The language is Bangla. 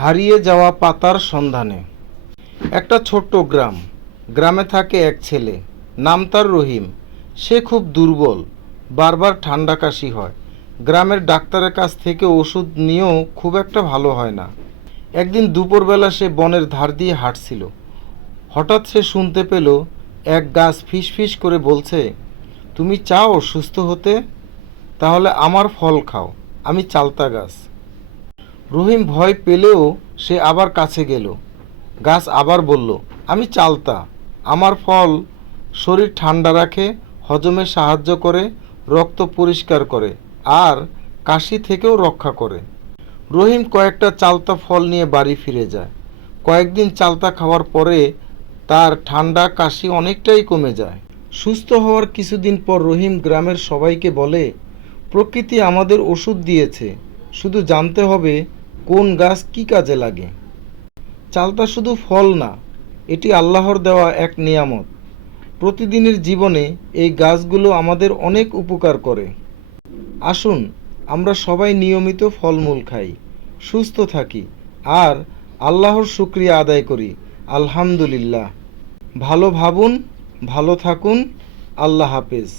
হারিয়ে যাওয়া পাতার সন্ধানে। একটা ছোট্ট গ্রাম। গ্রামে থাকে এক ছেলে, নাম তার রহিম। সে খুব দুর্বল, বারবার ঠান্ডা কাশি হয়। গ্রামের ডাক্তারের কাছ থেকে ওষুধ নিয়েও খুব একটা ভালো হয় না। একদিন দুপুরবেলা সে বনের ধার দিয়ে হাঁটছিল। হঠাৎ সে শুনতে পেল এক গাছ ফিসফিস করে বলছে, তুমি চাও সুস্থ হতে? তাহলে আমার ফল খাও, আমি চালতা গাছ। রহিম ভয় পেলেও সে আবার কাছে গেল। গাছ আবার বলল, আমি চালতা, আমার ফল শরীর ঠান্ডা রাখে, হজমে সাহায্য করে, রক্ত পরিষ্কার করে আর কাশি থেকেও রক্ষা করে। রহিম কয়েকটা চালতা ফল নিয়ে বাড়ি ফিরে যায়। কয়েকদিন চালতা খাওয়ার পরে তার ঠান্ডা কাশি অনেকটাই কমে যায়। সুস্থ হওয়ার কিছুদিন পর রহিম গ্রামের সবাইকে বলে, প্রকৃতি আমাদের ওষুধ দিয়েছে, শুধু জানতে হবে কোন গাছ কী কাজে লাগে। চালতা শুধু ফল না, এটি আল্লাহর দেওয়া এক নিয়ামত। প্রতিদিনের জীবনে এই গাছগুলো আমাদের অনেক উপকার করে। আসুন আমরা সবাই নিয়মিত ফলমূল খাই, সুস্থ থাকি আর আল্লাহর শুকরিয়া আদায় করি। আলহামদুলিল্লাহ। ভালো ভাবুন, ভালো থাকুন। আল্লাহ হাফেজ।